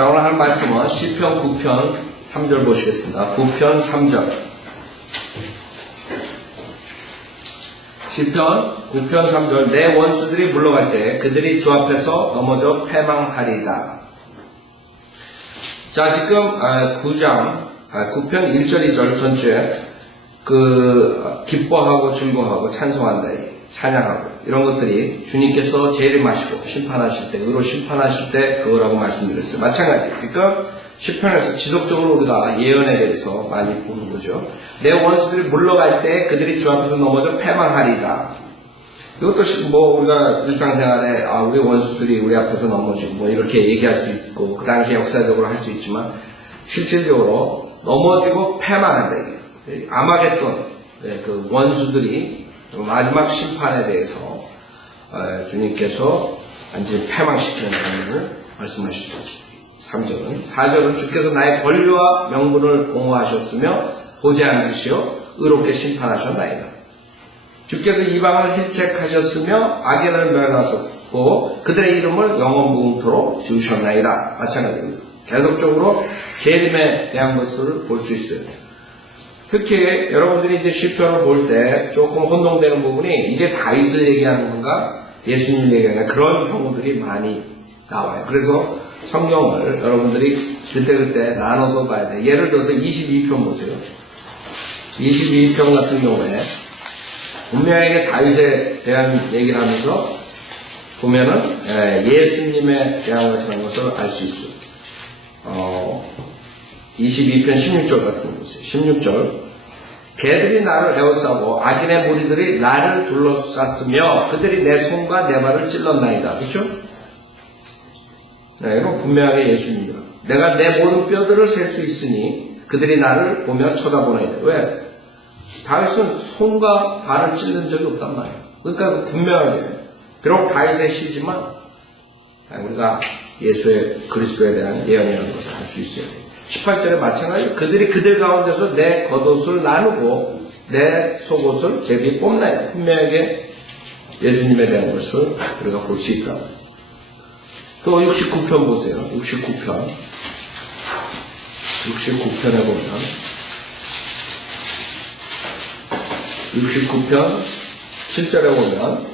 자, 오늘 할 말씀은 시편 9편 3절 보시겠습니다. 9편 3절. 시편 9편 3절. 내 원수들이 물러갈 때 그들이 주 앞에서 넘어져 패망하리이다. 자, 지금 9편 1절 2절 전주에 기뻐하고 즐거워하고 찬송한다, 찬양하고 이런 것들이 주님께서 재림하시고 심판하실 때, 의로 심판하실 때 그거라고 말씀드렸어요. 마찬가지. 지금 시편에서 지속적으로 우리가 예언에 대해서 많이 보는 거죠. 내 원수들이 물러갈 때 그들이 주 앞에서 넘어져 패망하리다. 이것도 우리가 일상생활에 우리 원수들이 우리 앞에서 넘어지고 이렇게 얘기할 수 있고 그 당시 역사적으로 할 수 있지만 실질적으로 넘어지고 패망한다. 아마겟돈, 그 원수들이 마지막 심판에 대해서 주님께서 완전히 패망시키는 장면을 말씀하시죠. 3절은 4절은 주께서 나의 권리와 명분을 옹호하셨으며 보지 않으시어 의롭게 심판하셨나이다. 주께서 이방을 힐책하셨으며 악인을 멸하셨고 그들의 이름을 영원 무궁토록 지으셨나이다. 마찬가지입니다. 계속적으로 재림에 대한 것을 볼 수 있어요. 특히 여러분들이 이제 시편을 볼 때 조금 혼동되는 부분이 이게 다윗을 얘기하는 건가 예수님을 얘기하는 그런 경우들이 많이 나와요. 그래서 성경을 여러분들이 그때그때 나눠서 봐야 돼요. 예를 들어서 22편 보세요. 22편 같은 경우에 분명하게 다윗에 대한 얘기를 하면서 보면은 예수님에 대한 것이라는 것을 알 수 있어요. 22편 16절 같은 거 보세요. 16절. 개들이 나를 에워싸고 악인의 무리들이 나를 둘러쌌으며 그들이 내 손과 내 발을 찔렀나이다. 그렇죠? 네, 이건 분명하게 예수님이다. 내가 내 모든 뼈들을 셀 수 있으니 그들이 나를 보며 쳐다보나이다. 왜? 다윗은 손과 발을 찔른 적이 없단 말이에요. 그러니까 분명하게 비록 다윗의 시지만 우리가 예수의 그리스도에 대한 예언이라는 것을 알 수 있어요. 18절에 마찬가지로 그들이 그들 가운데서 내 겉옷을 나누고 내 속옷을 제비 뽑나이다. 분명하게 예수님에 대한 것을 우리가 볼 수 있다. 또 69편 보세요. 69편에 보면 69편 7절에 보면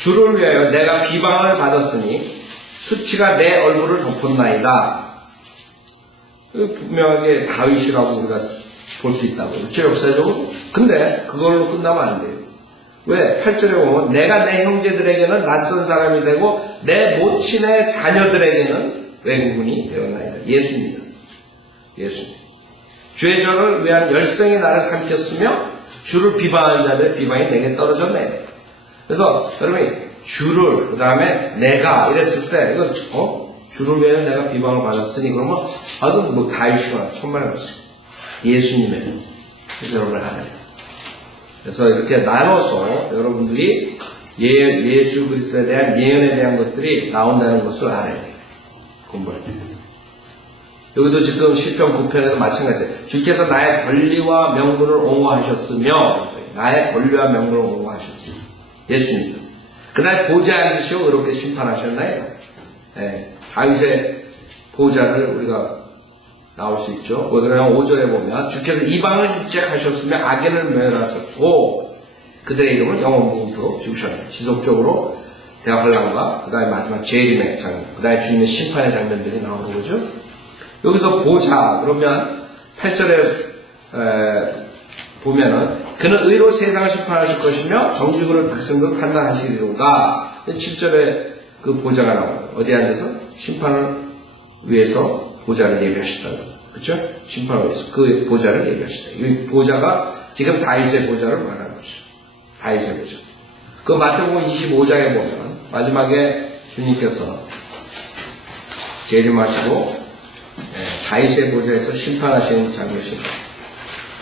주를 위하여 내가 비방을 받았으니 수치가 내 얼굴을 덮었나이다. 분명하게 다윗이라고 우리가 볼 수 있다고. 그렇죠? 역사적으로. 근데 그걸로 끝나면 안 돼요. 왜? 8절에 보면 내가 내 형제들에게는 낯선 사람이 되고 내 모친의 자녀들에게는 외국인이 되었나이다. 예수입니다. 예수님. 주의 전을 위한 열성이 나를 삼켰으며 주를 비방하는 자들의 비방이 내게 떨어졌네. 그래서 여러분이 주를 그 다음에 내가 이랬을 때 이건 주를 위해 내가 비방을 받았으니 그러면 그건 다윗이거나 천만의 것이 예수님의 여러분을 알아요. 그래서 이렇게 나눠서 여러분들이 예수 그리스도에 대한 예언에 대한 것들이 나온다는 것을 알아야 돼요. 공부할 때. 여기도 지금 시편 9편에서 마찬가지예요. 주께서 나의 권리와 명분을 옹호하셨으며 나의 권리와 명분을 옹호하셨으며 예수님입니다. 그날 보지 않으시고 의롭게 심판하셨나요? 다윗의 보좌를 우리가 나올 수 있죠. 그러면 5절에 보면 주께서 이방을 힐책하셨으며 악인을 멸하셨고 그들의 이름을 영원 무궁토록 지으셨나이다. 지속적으로 대환란과 그 다음에 마지막 재림의 장면, 그 다음에 주님의 심판의 장면들이 나오는 거죠. 여기서 보자 그러면 8절에 보면은 그는 의로 세상을 심판하실 것이며 정직으로 백성들 판단하시리로다. 7절에 그 보좌가 나와요. 어디 앉아서? 심판을 위해서 보좌를 예비하시다. 그렇죠? 심판을 위해서 그 보좌를 예비하시다. 이 보좌가 지금 다윗의 보좌를 말하는 것이죠. 다윗의 보좌. 그 마태복음 25장에 보면 마지막에 주님께서 재림하시고 다윗의 보좌에서 심판하시는 장면이죠.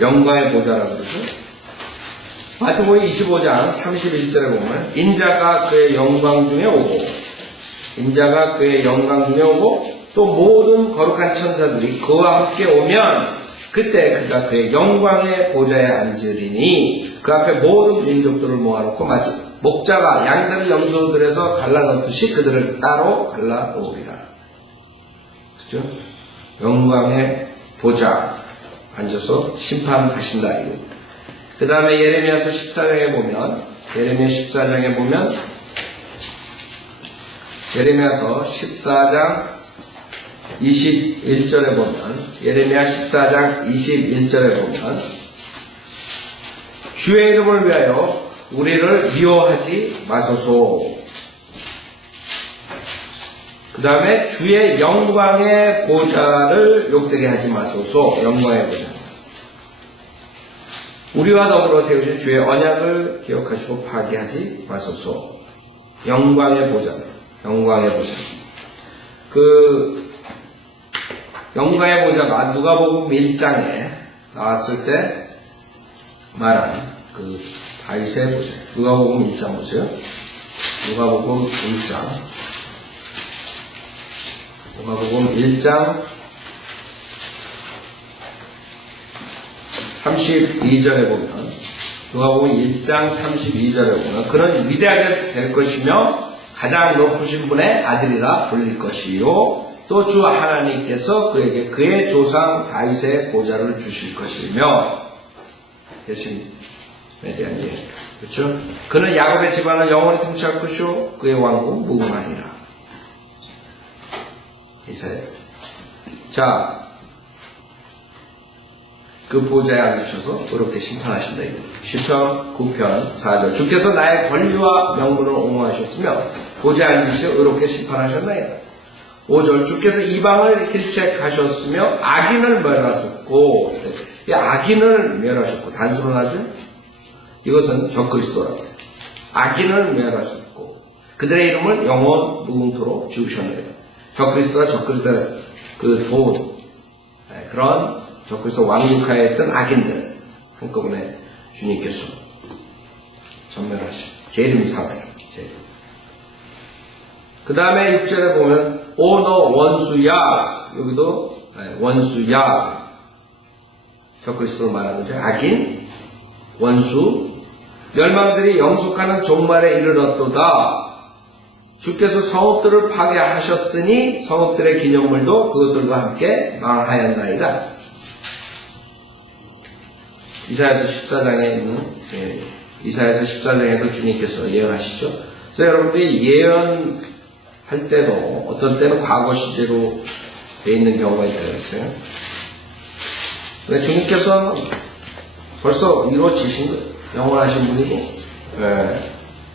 영광의 보좌라고 그러죠. 마태복음 25장 31절에 보면 인자가 그의 영광 중에 오고 또 모든 거룩한 천사들이 그와 함께 오면 그때 그가 그의 영광의 보좌에 앉으리니 그 앞에 모든 민족들을 모아놓고 마치 목자가 양들을 염소들에서 갈라놓듯이 그들을 따로 갈라놓으리라. 그죠? 영광의 보좌 앉아서 심판하신다. 그 다음에 예레미야서 14장에 보면 예레미야서 14장 21절에 보면 예레미야 14장 21절에 보면 주의 이름을 위하여 우리를 미워하지 마소서. 그 다음에 주의 영광의 보좌를 욕되게 하지 마소서. 영광의 보좌. 우리와 더불어 세우신 주의 언약을 기억하시고 파괴하지 마소서. 영광의 보좌. 영광의 보좌. 그 영광의 보좌가 누가복음 1장에 나왔을 때 말한 그 다윗의 보좌. 누가복음 1장 보세요. 누가복음 1장 32절에 보면 누가복음 1장 32절에 보면 그는 위대하게 될 것이며 가장 높으신 분의 아들이라 불릴 것이요 또 주 하나님께서 그에게 그의 조상 다윗의 보좌를 주실 것이며 예수님에 대한 얘기. 그렇죠? 그는 야곱의 집안을 영원히 통치할 것이요 그의 왕국 무궁하니라. 이사야. 자, 그 보좌에 앉으셔서 그렇게 심판하신다. 시편 9편 4절. 주께서 나의 권리와 명분을 옹호하셨으며 보좌에 앉으시어 의롭게 심판하셨나이다. 5절. 주께서 이방을 길책하셨으며 악인을 멸하셨고, 이 악인을 멸하셨고 단수로 하죠. 이것은 적그리스도라고. 악인을 멸하셨고 그들의 이름을 영원 무궁토록 지우셨나이다. 적그리스도가 적그리스도의 그 돈, 그런 적그리스도 왕국하에 있던 악인들 한꺼번에 주님께서 전멸하시. 재림사회. 그 다음에 6절에 보면 오 너 원수야. 여기도 원수야. 적그리스도를 말하는 거죠. 악인, 원수, 멸망들이 영속하는 종말에 이르렀도다. 주께서 성읍들을 파괴하셨으니 성읍들의 기념물도 그것들과 함께 망하였나이다. 이사야서 14장에 있는 이사야서 14장에도 주님께서 예언하시죠. 그래서 여러분들이 예언할 때도 어떤 때는 과거 시제로 되어 있는 경우가 있어요. 근데 주님께서 벌써 이루어지신 거예요. 영원하신 분이고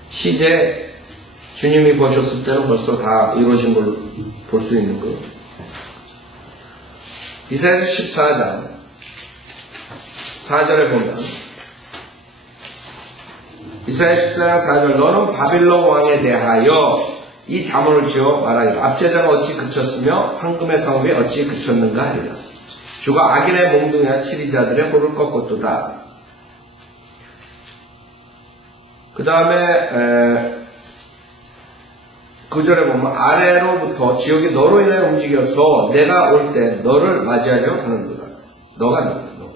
시제 주님이 보셨을 때는 벌써 다 이루어진 걸로 볼 수 있는 거예요. 이사야서 14장 4절에 보면 이사야 14장 4절 너는 바빌론 왕에 대하여 이 자문을 지어 말하기를 압제자가 어찌 그쳤으며 황금의 성읍이 어찌 그쳤는가 하리라. 주가 악인의 몽둥이와 치리자들의 볼을 꺾었도다. 그 다음에 9절에 보면 아래로부터 지옥이 너로 인해 움직여서 내가 올 때 너를 맞이하려 하는도다. 너가 누구야? 너.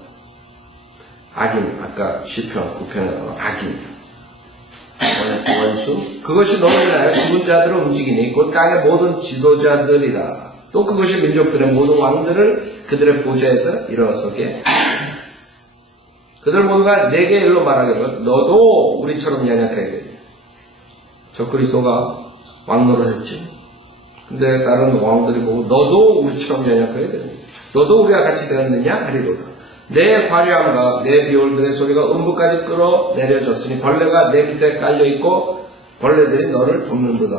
악인. 아까 시편 9편에 나온 악인. 원수. 그것이 너로 인하여 죽은 자들을 움직이니 곧 땅의 모든 지도자들이라. 또 그것이 민족들의 모든 왕들을 그들의 보좌에서 일어서게. 그들 모두가 내게 일로 말하기를 너도 우리처럼 연약하게 되니. 적그리스도가 왕노릇 했죠. 근데 다른 왕들이 보고 너도 우리처럼 연약하게 되니. 너도 우리와 같이 되었느냐 하리로다. 내 화려함과 내 비올들의 소리가 음부까지 끌어내려졌으니 벌레가 내 밑에 깔려있고 벌레들이 너를 돕는도다.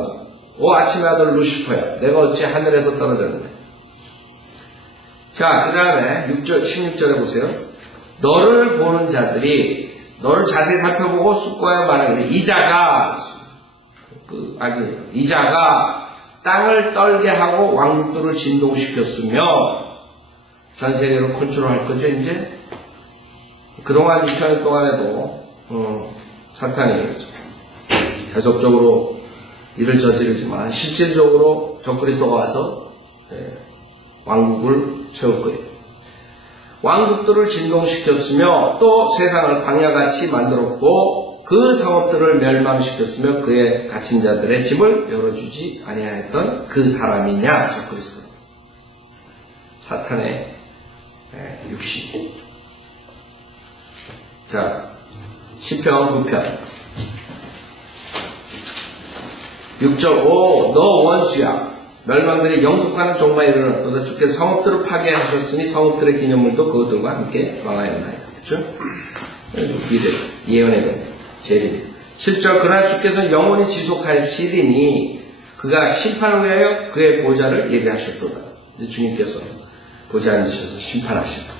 오 아침의 아들 루시퍼야 내가 어찌 하늘에서 떨어졌느냐. 자, 그 다음에 16절에 보세요. 너를 보는 자들이 너를 자세히 살펴보고 숙고하여 말하기를 이자가 그 악이에요. 이자가 땅을 떨게 하고 왕국들을 진동시켰으며 전 세계로 컨트롤할 거죠. 이제 그동안 2000년 동안에도 사탄이 계속적으로 일을 저지르지만 실질적으로 적그리스도가 와서 왕국을 세울 거예요. 왕국들을 진동시켰으며 또 세상을 광야같이 만들었고 그 성읍들을 멸망시켰으며 그의 갇힌 자들의 집을 열어주지 아니하였던 그 사람이냐 적그리스도. 사탄의 육신. 자, 시편 9편 6절. 오, 너 원수야. 멸망들이 영속하는 종말이 일어났도다. 주께서 성읍들을 파괴하셨으니 성읍들의 기념물도 그것들과 함께 망하였나이다. 그렇죠? 미래, 예언의 재림. 7절. 그러나 주께서 영원히 지속하시리니 그가 심판을 위하여 그의 보좌를 예비하셨도다. 이제 주님께서 보좌에 앉으셔서 심판하시다.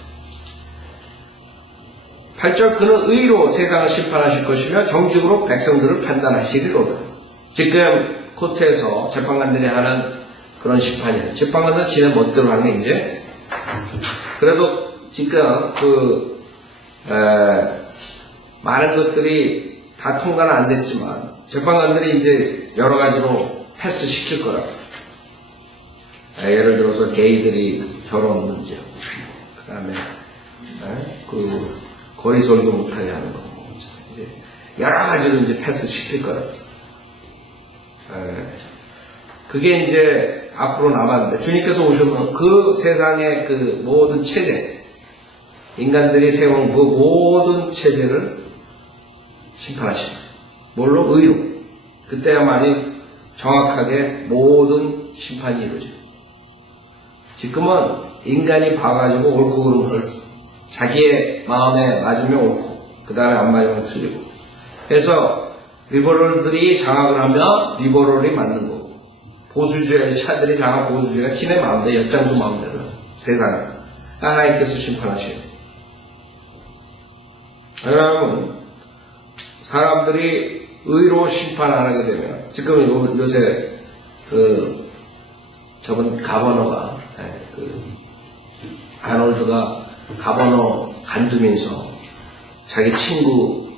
8절. 그는 의로 세상을 심판하실 것이며 정직으로 백성들을 판단하시리로다. 지금 코트에서 재판관들이 하는 그런 심판이에요. 재판관들은 지네 멋대로 하는 게 이제, 그래도 지금 많은 것들이 다 통과는 안 됐지만 재판관들이 이제 여러 가지로 패스 시킬 거라고. 예를 들어서 게이들이 결혼 문제, 그 다음에 거리 설교 못하게 하는 거, 여러 가지로 이제 패스 시킬 거라고. 그게 이제 앞으로 남았는데, 주님께서 오시면 그 세상의 그 모든 체제, 인간들이 세운 그 모든 체제를 심판하십니다. 뭘로? 의로. 그때야만이 정확하게 모든 심판이 이루어져요. 지금은 인간이 봐가지고 옳고 그름을 자기의 마음에 맞으면 옳고, 그 다음에 안 맞으면 틀리고. 그래서 리버럴들이 장악을 하면 리버럴이 맞는 거고, 보수주의 차들이 장악 보수주의가 친의 마음대로, 역장수 마음대로 세상을 하나님께서 심판하셔요. 그러면 사람들이 의로 심판 안 하게 되면, 지금 요새 저번 가버너가, 아놀드가 가버너 간두면서 자기 친구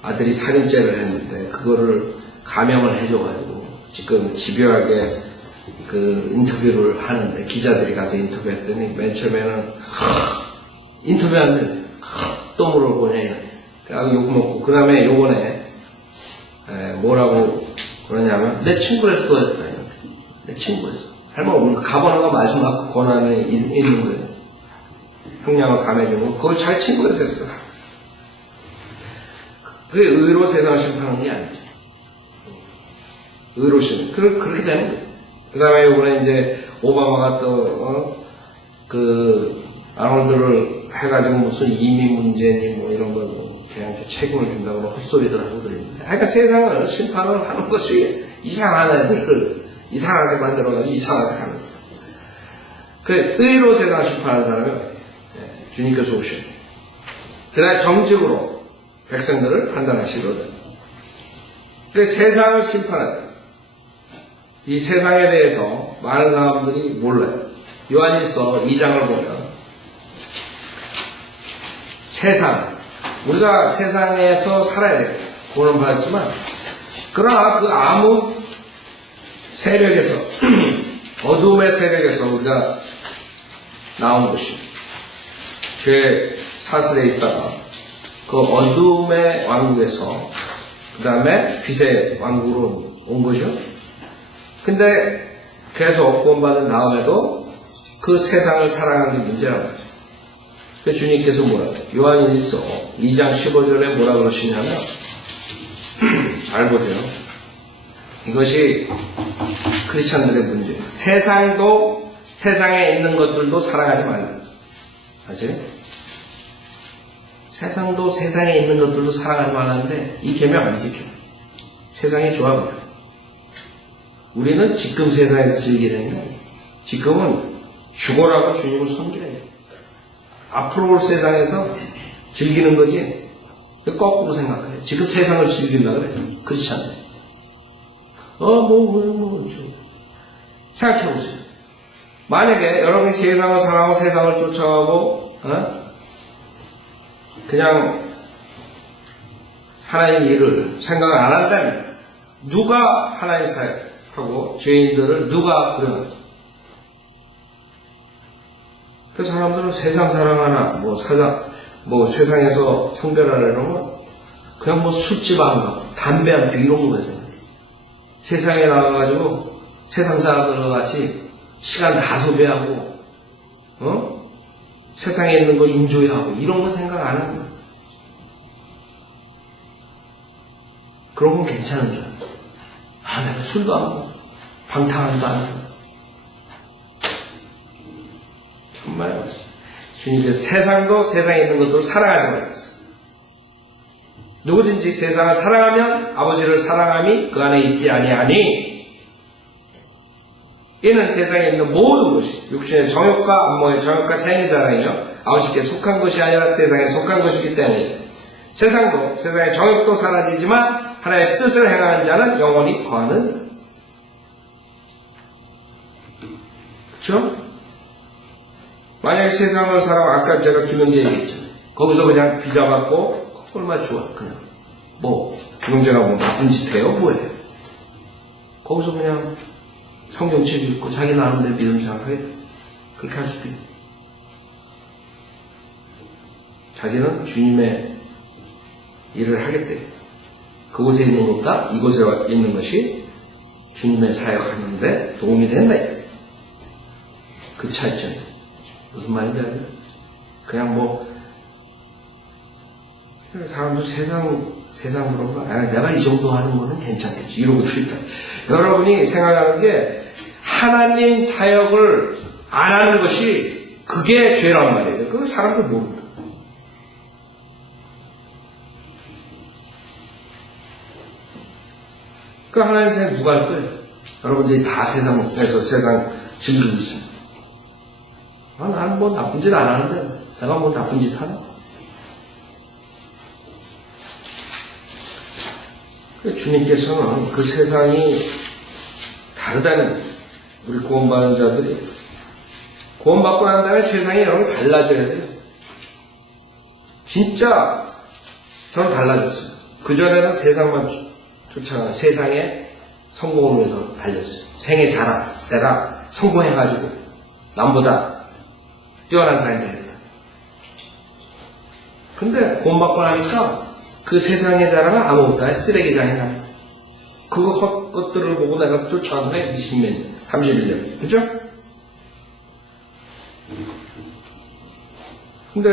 아들이 살인죄를 했는데 그거를 감형을 해줘가지고 지금 집요하게 인터뷰를 하는데, 기자들이 가서 인터뷰했더니 맨 처음에는 인터뷰하는데 또 물어보냐, 그래서 욕먹고, 그 다음에 요번에 뭐라고 그러냐면 내 친구에서 도와줬다. 내 친구에서. 할머니, 가버너가 마지막 권한에 있는 거예요. 형량을 감해주고 그걸 자기 친구에서 했어요. 그게 의로 세상을 심판하는 게 아니죠. 의로 심판. 그렇게 되는 거예요. 그 다음에 이번에 이제 오바마가 또 아놀드를 해가지고 무슨 이민 문제니 뭐 이런 거 그냥 책임을 준다고 헛소리들 하고 그러는데, 그러니까 세상을 심판을 하는 것이 이상한 애들을 이상하게 만들어가지고 이상하게 하는 거예요. 그 의로 세상을 심판하는 사람이 주님께서 오셔요. 그 다음에 정직으로 백성들을 판단하시거든. 그 세상을 심판하다. 이 세상에 대해서 많은 사람들이 몰라요. 요한일서 2장을 보면 세상, 우리가 세상에서 살아야 돼요. 구원을 받았지만, 그러나 그 아무 세력에서 어두움의 세력에서 우리가 나온 것이, 죄 사슬에 있다가 그 어두움의 왕국에서 그 다음에 빛의 왕국으로 온 거죠. 근데 계속 구원받은 다음에도 그 세상을 사랑하는 게 문제라고 하죠. 그래서 주님께서 뭐라고 해요? 요한일서 2장 15절에 뭐라 그러시냐면, 잘 보세요. 이것이 크리스찬들의 문제예요. 세상도, 세상에 있는 것들도 사랑하지 말라. 아세요? 세상도 세상에 있는 것들도 사랑하지 말라는데 이 계명 안 지켜요. 세상이 좋아버려. 우리는 지금 세상에서 즐기는 게 아니에요. 지금은 죽어라고 주님을 섬기래요. 앞으로 올 세상에서 즐기는 거지. 거꾸로 생각해요. 지금 세상을 즐기려고 그래요. 그렇지 않아요. 생각해보세요. 만약에 여러분이 세상을 사랑하고 세상을 쫓아가고, 그냥 하나님 일을 생각을 안 한다면, 누가 하나님 사역하고 죄인들을 누가 구려하죠? 그 사람들은 세상 사랑하나, 세상에서 성별하려면 그냥 술집 안 가고, 담배 안 피고 이런 거 해서 세상에 나가가지고 세상 사람들과 같이 시간 다 소비하고 세상에 있는 거 인조이하고 이런 거 생각 안 하고 그런 건 괜찮은 줄 알아. 내가 술도 안 먹고 방탕함도 안 하고 정말 맞아. 주님께서 세상도 세상에 있는 것도 사랑하자고 그랬어. 누구든지 세상을 사랑하면 아버지를 사랑함이 그 안에 있지 아니하니 이는 세상에 있는 모든 것이 육신의 정욕과 안모의 정욕과 생의 자랑이요 아버지께 속한 것이 아니라 세상에 속한 것이기 때문에 세상도 세상의 정욕도 사라지지만 하나님의 뜻을 행하는 자는 영원히 거하는. 그렇죠? 만약에 세상을 사랑 아까 제가 김영재 얘기했잖아요. 거기서 그냥 비자 받고 얼마 좋아 그냥 김영재가 뭐 나쁜 짓 해요 뭐예요? 거기서 그냥 성경책 읽고 자기 나름대로 믿음 생각해 그렇게 할 수도 있고 자기는 주님의 일을 하겠대. 그곳에 있는 것보다 이곳에 있는 것이 주님의 사역하는데 도움이 된다. 그 차이점. 무슨 말인지 알아요? 그냥 사람도 세상 그런 거, 내가 이 정도 하는 거는 괜찮겠지. 이러고 싶다. 여러분이 생각하는 게 하나님 사역을 안 하는 것이 그게 죄란 말이에요. 그건 사람들 모른다. 그 하나님 사역 누가 할 거예요? 여러분들이 다 세상에서 세상 즐기고 있습니다. 나는 뭐 나쁜 짓 안 하는데 내가 뭐 나쁜 짓 하나? 주님께서는 그 세상이 다르다는 우리 구원받은 자들이 구원받고 난 다음에 세상이 여러분 달라져야 돼요. 진짜 저는 달라졌어요. 그전에는 세상만 쫓아가는 세상의 성공을 위해서 달렸어요. 생애 자랑. 내가 성공해가지고 남보다 뛰어난 사람이 되겠다. 근데 구원받고 나니까 그 세상의 자랑은 아무것도 아니야. 쓰레기장이 나요. 그 것들을 보고 내가 쫓아간 거야. 20몇 년, 31년. 그죠? 근데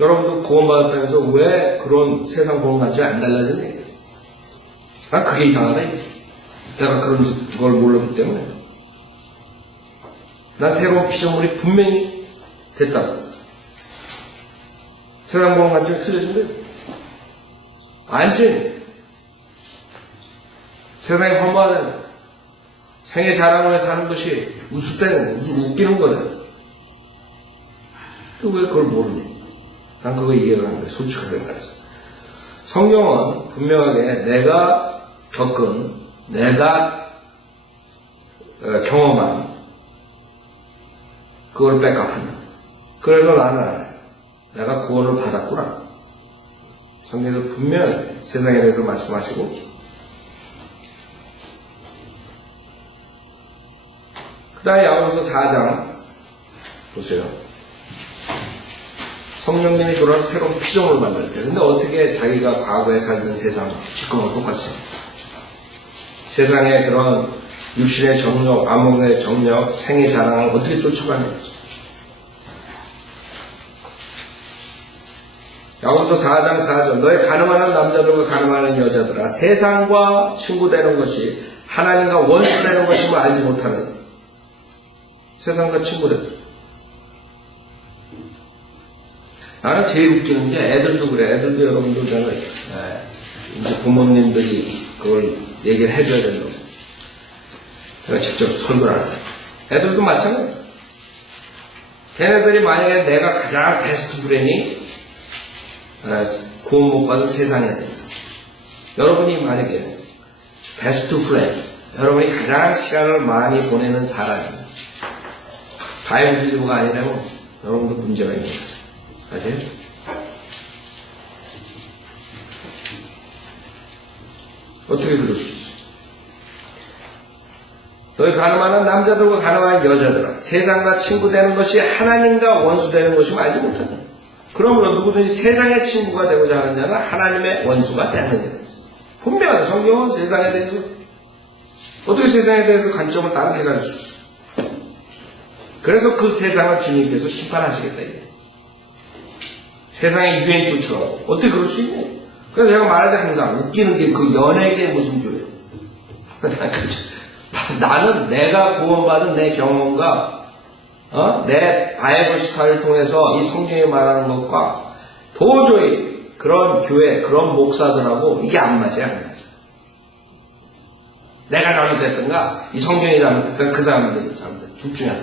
여러분도 구원받았다면서 왜 그런 세상 보는 가치 안 달라지냐? 난 그게 이상하다. 내가 그걸 모르기 때문에. 난 새로운 피조물이 분명히 됐다고. 세상 보는 관점이 틀려진대요. 완전히 세상에 험한 생애 자랑을 사는 것이 웃기는 거네. 또 왜 그걸 모르니? 난 그거 이해가 안 돼. 솔직하게 말해서. 성경은 분명하게 내가 겪은, 내가 경험한 그걸 백업한다. 그래서 나는 알아요. 내가 구원을 받았구나. 성경에서 분명히 세상에 대해서 말씀하시고 그 다음에 야고보서 4장 보세요. 성령님이 돌아서 새로운 피조물을 만들 때 근데 어떻게 자기가 과거에 살던 세상 지금하고 똑같이 세상의 그런 육신의 정력, 암흑의 정력, 생의 자랑을 어떻게 쫓아가냐. 야고보서 4장 4절 너의 가늠하는 남자들과 가늠하는 여자들아 세상과 친구 되는 것이 하나님과 원수 되는 것임을 알지 못하는 세상과 친구 되는 나는 제일 웃기는 게 애들도 그래. 애들도 여러분도 제가 이제 부모님들이 그걸 얘기를 해줘야 된다고 제가 직접 설교를 하는데 애들도 마찬가지야. 걔네들이 만약에 내가 가장 베스트 프렌이 구원 못 받은 세상에 여러분이 만약에 베스트 프렌드 여러분이 가장 시간을 많이 보내는 사람이 바이블리브가 아니라면 여러분도 문제가 있는 거예요. 아세요? 어떻게 그럴 수 있어요? 너희 가늠하는 남자들과 가늠하는 여자들아 세상과 친구 되는 것이 하나님과 원수 되는 것이면 알지 못하냐. 그러므로 누구든지 세상의 친구가 되고자 하는 자는 하나님의 원수가 되는 자다. 분명한 성경은 세상에 대해서 어떻게 세상에 대해서 관점을 다르게 가질 수 있어요? 그래서 그 세상을 주님께서 심판하시겠다. 이게. 세상의 유행 쫓아가고 어떻게 그럴 수 있냐. 그래서 제가 말하자 항상 웃기는 게 그 연예계 무슨 교회. 나는 내가 구원받은 내 경험과 내 바이블 스타일을 통해서 이 성경에 말하는 것과 도저히 그런 교회, 그런 목사들하고 이게 안 맞아요, 안 맞아. 내가 잘못했던가, 이 성경이 잘못했던가, 그 사람들이 잘못했던가, 둘 중에 하나.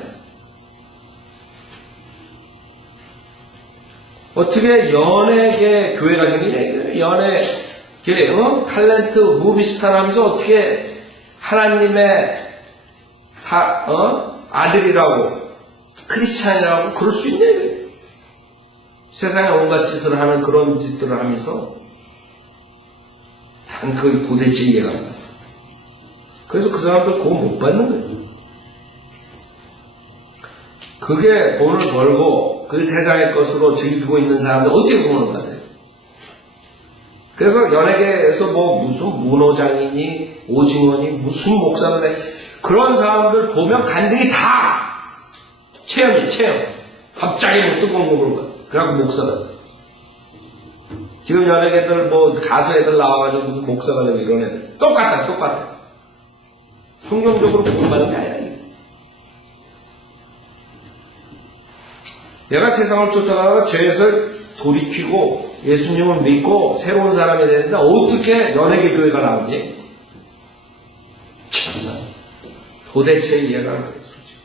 어떻게 연예계 교회가 생기냐? 연예, 탤런트, 무비스타를 하면서 어떻게 하나님의 아들이라고, 크리스찬이라고 그럴 수 있냐? 세상에 온갖 짓을 하는 그런 짓들을 하면서 난 그 도대체 이해가 안 가. 그래서 그 사람들 그거 못 받는 거예요. 그게 돈을 벌고 그 세상의 것으로 즐기고 있는 사람들 어떻게 구원을 받아요? 그래서 연예계에서 뭐 무슨 문호장이니 오징어니 무슨 목사들 그런 사람들 보면 간증이 다 체험이에요. 체험. 갑자기 뭐 뜨거운 거 그런 거야. 그래갖고 목사가 지금 연예계들 뭐 가수 애들 나와가지고 무슨 목사가 되고 이런 애들 똑같아. 성경적으로 구원받는 게 아니라 내가 세상을 쫓아가다가 죄에서 돌이키고 예수님을 믿고 새로운 사람이 되는데 어떻게 연예계 교회가 나오니? 참나 도대체 이해가 안 가요. 솔직히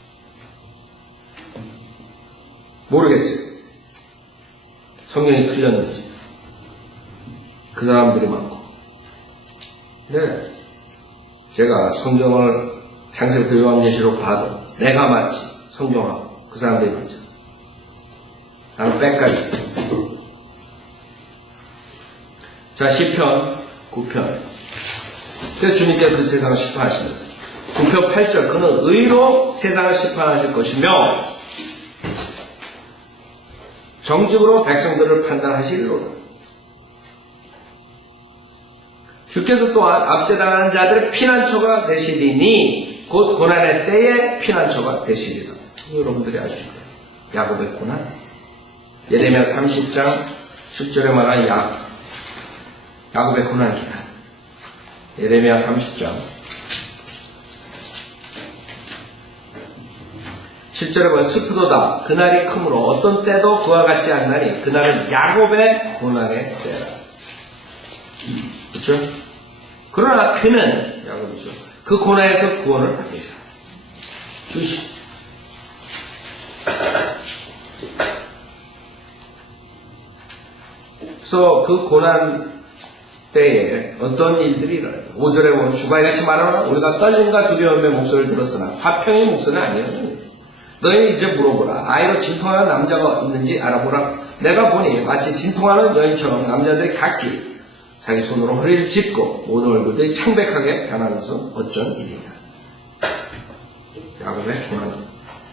모르겠어요. 성경이 틀렸는지 그 사람들이 많고 근데 제가 성경을 창세부터 요한계시록 봐도 내가 맞지 성경하고 그 사람들이 맞죠. 나는 빽까지. 자, 시편 9편. 그래서 주님께서 그 세상을 심판하시면서 9편 8절 그는 의로 세상을 심판하실 것이며 정직으로 백성들을 판단하시리로다. 주께서 또한 압제당하는 자들의 피난처가 되시리니 곧 고난의 때에 피난처가 되시리라. 여러분들이 아시죠? 야곱의 고난. 예레미야 30장 10절에 말한 야곱의 고난 기간. 예레미야 30장 7절에 보면 슬프도다. 그날이 크므로 어떤 때도 그와 같지 않나니 그날은 야곱의 고난의 때라. 그렇죠? 그러나 그는 야곱이죠. 그 고난에서 구원을 받게 주시. 그래서 그 고난 때에 어떤 일들이 일어나요. 5절에 보면 주바이같이 말하노라. 우리가 떨림과 두려움의 목소리를 들었으나 화평의 목소리는 아니었느니 너희 이제 물어보라. 아이로 진통하는 남자가 있는지 알아보라. 내가 보니 마치 진통하는 여인처럼 남자들이 각기 자기 손으로 허리를 짚고 모든 얼굴들이 창백하게 변하는 것은 어쩐 일이냐. 야곱의 고난.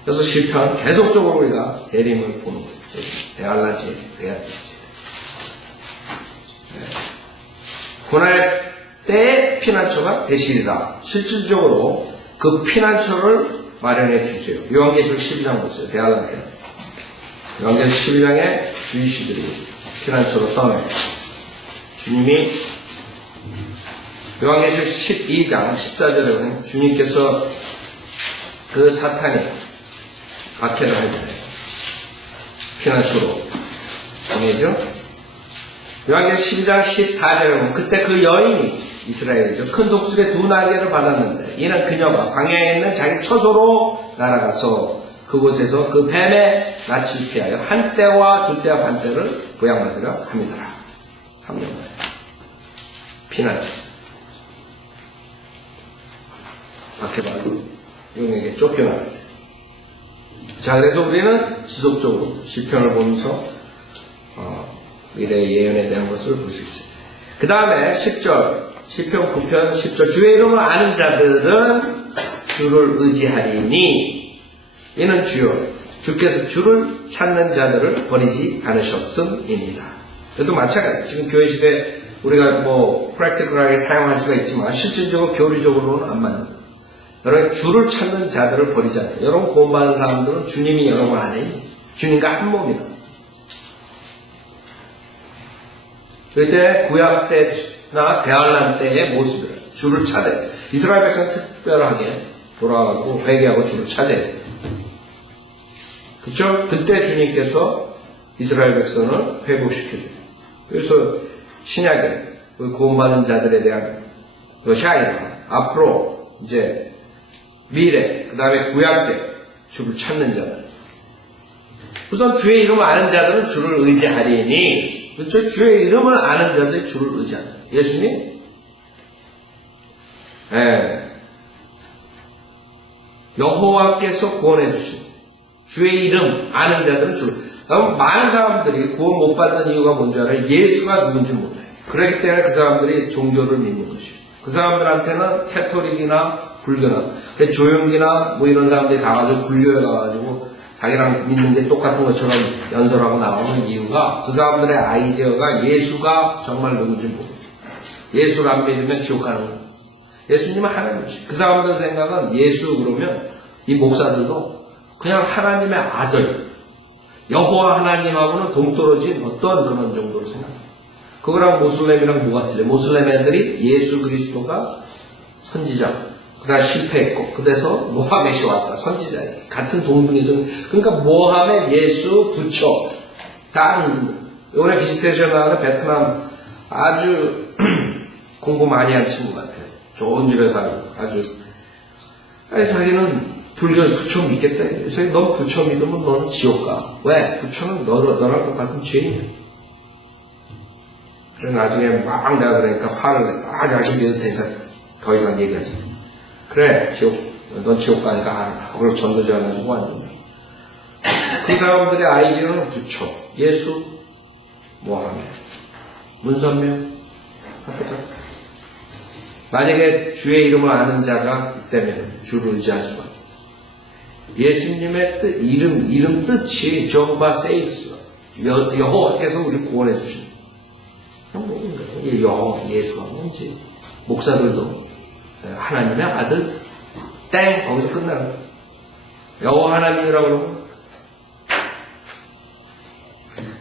그래서 시편 계속적으로 우리가 대림을 보는 거예요. 대할라지, 대할라지. 고난의 때에 피난처가 되시리라. 실질적으로 그 피난처를 마련해 주세요. 요한계시록 12장 보세요. 대할라게. 요한계시록 12장에 주이시들이 피난처로 떠나요. 주님이 요한계시록 12장 14절에 보면 주님께서 그 사탄이 박해를 할 때 피난처로 보내죠. 요한계시록 12장 14절에 보면 그때 그 여인이 이스라엘이죠. 큰 독수리의 두 날개를 받았는데 이는 그녀가 광야에 있는 자기 처소로 날아가서 그곳에서 그 뱀의 낯을 피하여 한 때와 두 때와 반 때를 부양받으려 함이더라. 3년 만에 피난처 박해받고 용에게 쫓겨나요. 자, 그래서 우리는 지속적으로 시편을 보면서 미래의 예언에 대한 것을 볼 수 있습니다. 그 다음에 10절 시편 9편 10절 주의 이름을 아는 자들은 주를 의지하리니 이는 주여 주께서 주를 찾는 자들을 버리지 않으셨음입니다. 그래도 마찬가지 지금 교회 시대에 우리가 뭐 프랙티컬하게 사용할 수가 있지만 실질적으로 교리적으로는 안 맞는 거예요. 여러분 주를 찾는 자들을 버리지 않아요. 여러분 구원받은 사람들은 주님이 여러분 안에 주님과 한 몸이다. 그때 구약 때나 대환란 때의 모습이에요. 주를 찾아요. 이스라엘 백성은 특별하게 돌아가고 회개하고 주를 찾아요. 그쵸? 그때 주님께서 이스라엘 백성을 회복시켜줘요. 그래서 신약에 구원받은 자들에 대한 것이 아니라 앞으로 이제 미래, 그 다음에 구약 때 주를 찾는 자들. 우선 주의 이름을 아는 자들은 주를 의지하리니, 그렇죠? 주의 이름을 아는 자들이 주를 의지한다. 예수님? 네. 여호와께서 구원해 주신 주의 이름 아는 자들은 주를. 그럼 많은 사람들이 구원 못 받는 이유가 뭔지 알아요? 예수가 누군지 몰라요. 그렇기 때문에 그 사람들이 종교를 믿는 것이에요. 그 사람들한테는 캐토릭이나 불교나 조용기나 뭐 이런 사람들이 가가지고 불교에 가가지고 자기랑 믿는 게 똑같은 것처럼 연설하고 나오는 이유가 그 사람들의 아이디어가 예수가 정말 누군지 모르고 예수를 안 믿으면 지옥 가는 거예요. 예수님은 하나님이시. 그 사람들 생각은 예수 그러면 이 목사들도 그냥 하나님의 아들 여호와 하나님하고는 동떨어진 어떤 그런 정도로 생각합니다. 그거랑 모슬렘이랑 뭐가 틀려? 모슬렘 애들이 예수 그리스도가 선지자, 그다음 실패했고, 그래서 모하멧이 왔다, 선지자예요. 같은 동등이든, 그러니까 모하멧, 예수, 부처, 다른, 이번에 비지테이션 나가는 베트남 아주 공부 많이 한 친구 같아요. 좋은 집에 살고, 아주. 아니, 자기는 불교 부처 믿겠다. 자기 넌 부처 믿으면 너는 지옥 가. 왜? 부처는 너랑 똑같은 죄인이야. 그래서 나중에 막 내가 그러니까 화를 내. 자기 믿을 테니까 더 이상 얘기하지. 그래, 넌 지옥 가니까 알아. 그걸 전도자 해가지고 완전. 그 사람들의 아이디어는 부처, 예수, 모하멧, 문선명, 만약에 주의 이름을 아는 자가 있다면 주를 의지할 수가 없어요. 예수님의 뜻, 이름 뜻이 저호바 세이브스, 여호와께서 우리 구원해 주신. 여호와, 예수가 뭔지. 목사들도 하나님의 아들, 땡! 거기서 끝나는 거예요. 여호와 하나님이라고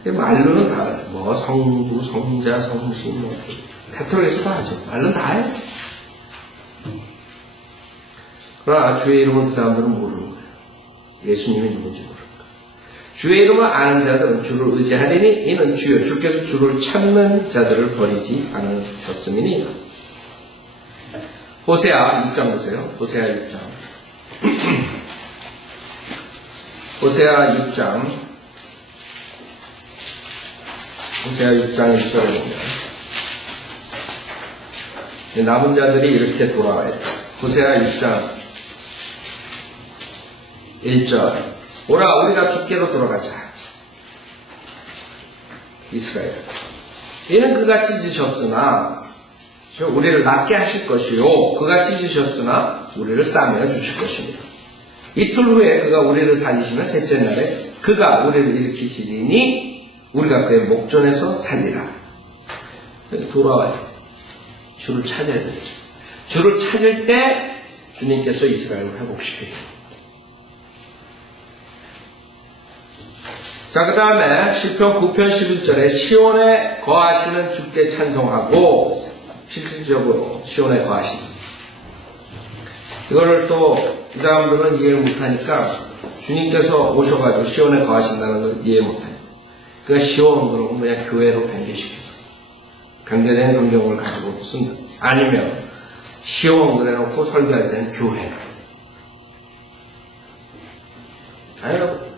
그러면, 말로는 다, 뭐, 성부, 성자, 성신, 뭐, 카톨릭에서 다 하죠. 말로는 다 해요. 그러나 주의 이름을 그 사람들은 모르는 거예요. 예수님이 누군지 모르는 거예요. 주의 이름을 아는 자들은 주를 의지하리니 이는 주여 주께서 주를 찾는 자들을 버리지 않으셨음이니. 호세아 6장 보세요. 호세아 6장. 호세아 6장. 호세아 6장 1절에 보면 남은 자들이 이렇게 돌아와야 돼. 호세아 6장 1절. 오라 우리가 주께로 돌아가자. 이스라엘. 이는 그같이 지셨으나 우리를 낫게 하실 것이요 그같이 지셨으나 우리를 싸매어 주실 것입니다. 이틀 후에 그가 우리를 살리시면 셋째 날에 그가 우리를 일으키시리니 우리가 그의 목전에서 살리라. 돌아와야 돼. 주를 찾아야 돼. 주를 찾을 때 주님께서 이스라엘을 회복시켜줍니다. 자, 그 다음에 시편 9편 11절에 시온에 거하시는 주께 찬송하고 실질적으로 시온에 거하시는 이거를 또 이 사람들은 이해를 못하니까 주님께서 오셔가지고 시온에 거하신다는 걸 이해 못해요. 그러니까 시온 그러고 그냥 교회로 변개시켜서 변개된 성경을 가지고 쓴다. 아니면 시온 그래놓고 설교할 때는 교회. 아니요.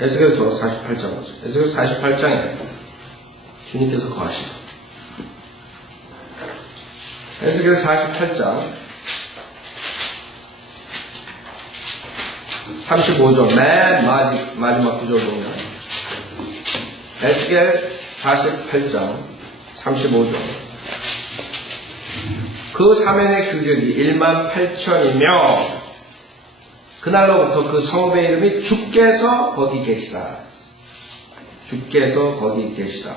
에스겔서 48장 보세요. 에스겔 48장에 주님께서 거하신다. 에스겔 48장 35절 맨 마지막 구절 보면 에스겔 48장 35절 그 사면의 규격이 18,000이며 그날로부터 그 성읍의 이름이 주께서 거기 계시다. 주께서 거기 계시다.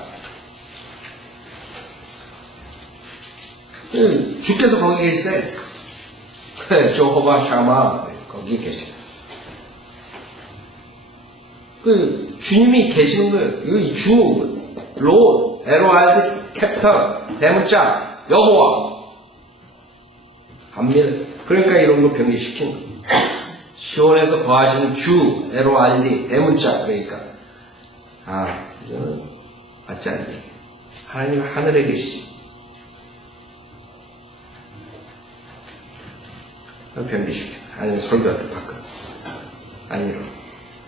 주께서 거기 계시대. 조호바 샤마 거기 계시다. 그 주님이 계시는 거예요. 이 주, 로, LORD, 캐피탈, 대문자, 여호와. 합니다. 그러니까 이런 거 병리시킨 거예요. 시온에서 거하시는 주, LORD, 대문자. 그러니까 이거는 맞지 않네. 하나님 하늘에 계시지. 병리시켜. 아니면 설교할 때 바꿔. 아니로.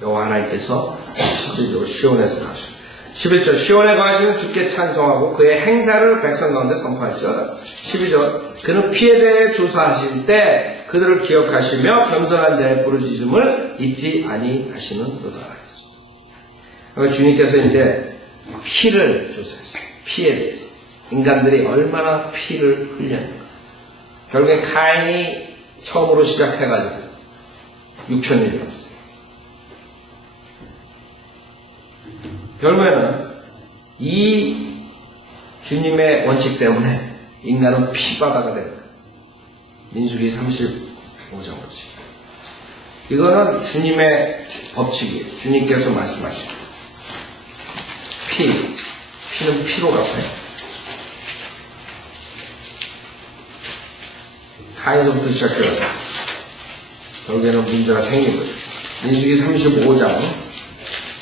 여호와 하나님께서 실질적으로 시온에서 거하시고 11절 시온에 거하시는 주께 찬송하고 그의 행사를 백성 가운데 선포할지어다. 12절 그는 피에 대해 조사하실 때 그들을 기억하시며 겸손한 자의 부르짖음을 잊지 아니하시는도다. 주님께서 이제 피를 조사하시죠. 피에 대해서 인간들이 얼마나 피를 흘렸는가. 결국에 카인이 처음으로 시작해가지고 6,000년이 왔어요. 결국에는 이 주님의 원칙 때문에 인간은 피바다가 됩니다. 민수기 35장 법칙. 이거는 주님의 법칙이에요. 주님께서 말씀하시죠. 피는 피로 갚아요. 카인에서부터 시작해가지고 결국에는 문제가 생긴 거예요. 민수기 35장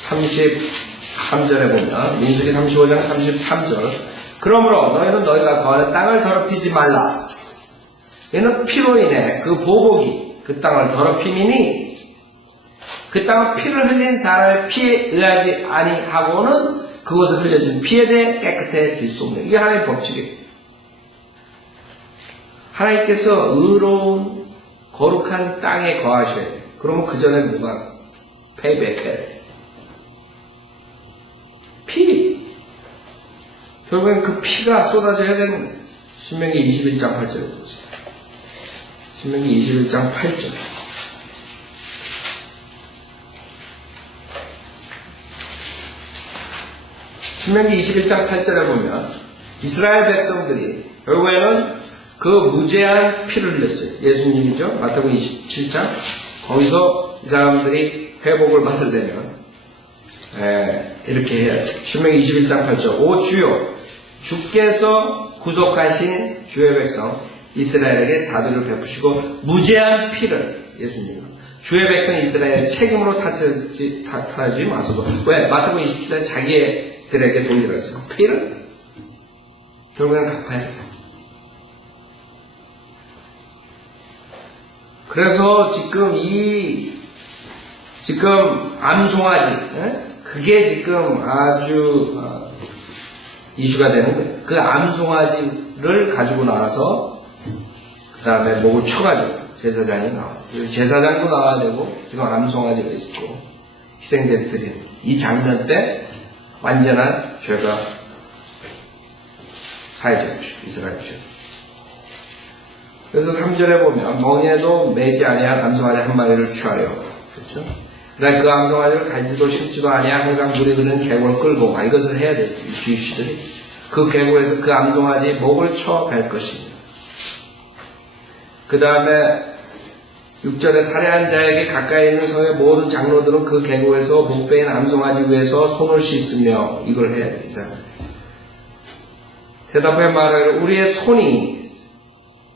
33절에 보면 민수기 35장 33절 그러므로 너희는 너희가 거하는 땅을 더럽히지 말라. 얘는 피로 인해 그 보복이 그 땅을 더럽힘이니 그 땅은 피를 흘린 사람의 피에 의하지 아니하고는 그것을 흘려진 피에 대해 깨끗해질 수 없는 이게 하나님의 법칙이에요. 하나님께서 의로운 거룩한 땅에 거하셔야 돼요. 그러면 그 전에 누가 페이백해야 돼요. 피. 결국엔 그 피가 쏟아져야 되는 거예요. 신명기 21장 8절에 보세요. 신명기 21장 8절. 신명기 21장 8절에 보면 이스라엘 백성들이 결국에는 그 무죄한 피를 흘렸어요. 예수님이죠. 마태복음 27장. 거기서 이 사람들이 회복을 받으려면 이렇게 해야 돼요. 신명기 21장 8절. 오 주여 주께서 구속하신 주의 백성 이스라엘에게 자비를 베푸시고 무죄한 피를 예수님 주의 백성 이스라엘의 책임으로 탓하지 마소서. 왜? 마태복음 27장 자기들에게 돌려갔어요. 피를 결국엔 갚아야 돼요. 그래서 지금 암송아지 그게 지금 아주 이슈가 되는 거예요. 그 암송아지를 가지고 나와서 그 다음에 목을 쳐가지고 제사장이 나와요. 제사장도 나와야 되고 지금 암송아지가 있고 희생제를 드리는 이 장면 때 완전한 죄가 사해진 것이죠. 이스라엘 죄. 그래서 3절에 보면 멍에도 매지 아니한 암송아지 한 마리를 취하려. 그렇죠? 그다음에 그 암송아지를 갈지도 심지도 아니한 항상 물이 흐르는 계곡을 끌고 이것을 해야 돼요. 이 주입시들이. 그 계곡에서 그 암송아지 목을 쳐 벨 것입니다. 그 다음에 6절에 살해한 자에게 가까이 있는 성의 모든 장로들은 그 계곡에서 목 베인 암송아지 위에서 손을 씻으며 이걸 해야 돼요. 이 사람. 대답해 말하기를 우리의 손이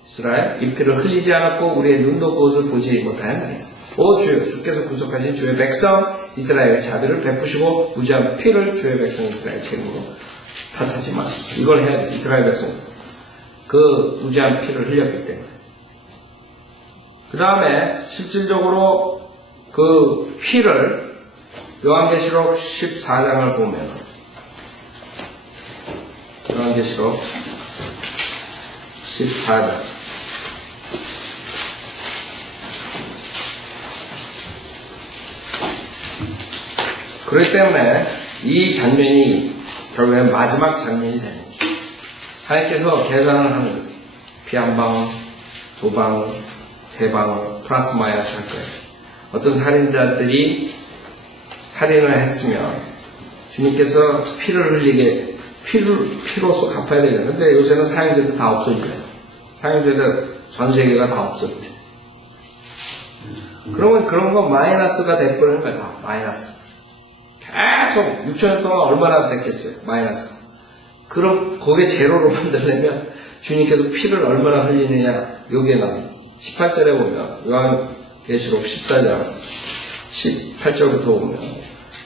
이스라엘 이 피를 흘리지 않았고 우리의 눈도 그것을 보지 못하였나니 오 주여 주께서 구속하신 주의 백성 이스라엘의 자비를 베푸시고 무죄한 피를 주의 백성 이스라엘 책임으로 탓하지 마소서. 이걸 해야 돼. 이스라엘 백성 그 무죄한 피를 흘렸기 때문에. 그 다음에 실질적으로 그 피를 요한계시록 14장을 보면 요한계시록 14장 그렇기 때문에 이 장면이 결국엔 마지막 장면이 되는 거죠. 하나님께서 계산을 하는 거예요. 피 한 방울, 두 방울, 세 방울, 플러스 마이너스 할 거예요. 어떤 살인자들이 살인을 했으면 주님께서 피를 흘리게 피로서 갚아야 되잖아요. 근데 요새는 사형제도 다 없어져요. 사형제도 전 세계가 다 없어졌죠. 그러면 그런 거 마이너스가 돼버리는 거야, 다. 마이너스. 계속 6천년 동안 얼마나 됐겠어요, 마이너스가. 그럼 거기에 제로로 만들려면 주님께서 피를 얼마나 흘리느냐, 여기에 나와. 18절에 보면, 요한계시록 14장 18절부터 보면,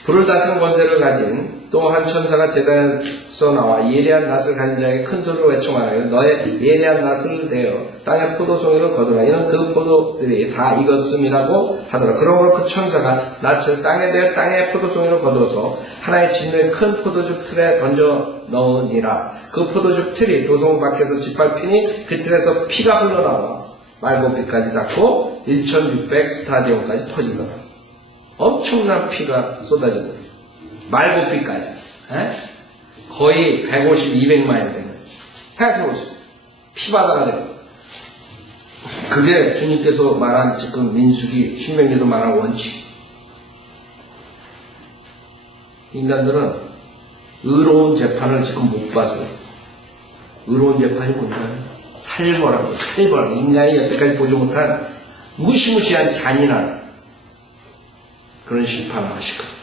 불을 다스리는 권세를 가진 또 한 천사가 제단에서 나와 예리한 낫을 가진 자에게 큰 소리로 외쳐 말하여 너의 예리한 낫을 대어 땅의 포도송이를 거두라. 이는 그 포도들이 다 익었음이라고 하더라. 그러므로 그 천사가 낫을 땅에 대어 땅의 포도송이를 거두어서 하나의 진노의 큰 포도즙 틀에 던져 넣으니라. 그 포도즙 틀이 도성 밖에서 짓밟히니 그 틀에서 피가 흘러나와 말고피까지 닿고 1600 스타디온까지 터지더라. 엄청난 피가 쏟아진다. 말고피까지. 거의 150, 200마일 되는 거예요. 생각해보세요. 피바다가 되는 거예요. 그게 주님께서 말한 지금 민수기, 신명기에서 말한 원칙. 인간들은 의로운 재판을 지금 못 봐서요. 의로운 재판이 뭔가요? 살벌하고 살벌하고 인간이 여태까지 보지 못한 무시무시한 잔인한 그런 심판을 하실 거예요.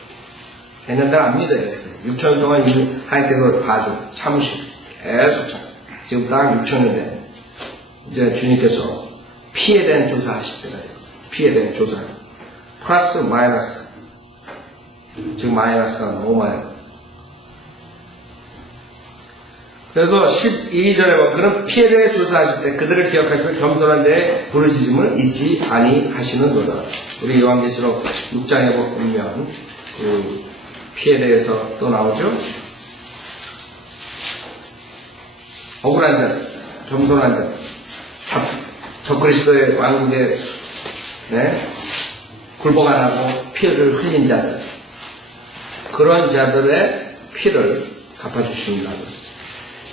했는데 안 믿어요. 6천년 동안 하나님께서 봐주고 참으시고 계속 참. 지금 딱 6천년 돼. 이제 주님께서 피에 대한 조사하실 때가 돼요. 피에 대한 조사. 플러스 마이너스. 지금 마이너스가 너무 많아요. 그래서 12절에 그런 피에 대해 조사하실 때 그들을 기억하시고 겸손한 자의 부르짖음을 잊지 아니하시는도다. 우리 요한계시록 6장에 보면 그 피에 대해서 또 나오죠. 억울한 자, 겸손한 자, 적그리스도의 왕국에 굴복 안 하고 피를 흘린 자들, 그런 자들의 피를 갚아주십니다.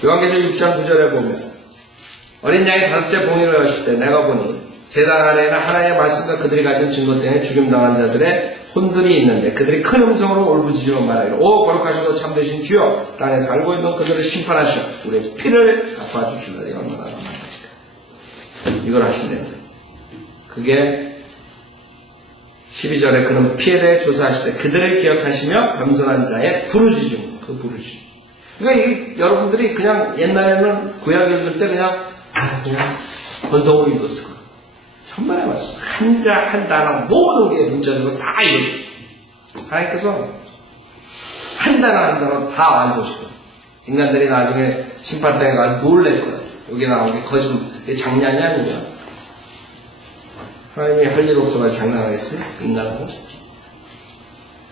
요한계시록 6장 9절에 보면 어린 양이 5째 봉인을 하실 때 내가 보니 제단 아래에는 하나님의 말씀과 그들이 가진 증거 때문에 죽임당한 자들의 혼들이 있는데 그들이 큰 음성으로 울부짖으며 말하기를 오 거룩하시고 참되신 주여 땅에 살고 있는 그들을 심판하시오 우리의 피를 갚아주시라. 이거 얼마나 많습니까? 이걸 하신대요. 그게 12절에 그런 피에 대해 조사하실 때 그들을 기억하시며 겸손한 자의 부르짖음, 그 부르짖음. 그러니까 여러분들이 그냥 옛날에는 구약 읽을 때 그냥 건성으로 읽었을 거예요. 천만의 말씀. 한자 한 단어 모든 게 문자적으로 다 이루어져요. 하나님께서 한 단어 한 단어 다 완성시켜요. 인간들이 나중에 심판당에 가서 놀랄 거예요. 여기 나온 게 거짓말. 이게 장난이 아니고요. 하나님이 할 일 없어서 장난하겠어요? 인간하고?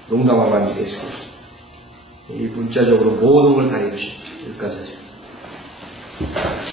농담하고 앉아 계시고 이 문자적으로 모든 걸 다 이루십니다. 여기까지 하죠.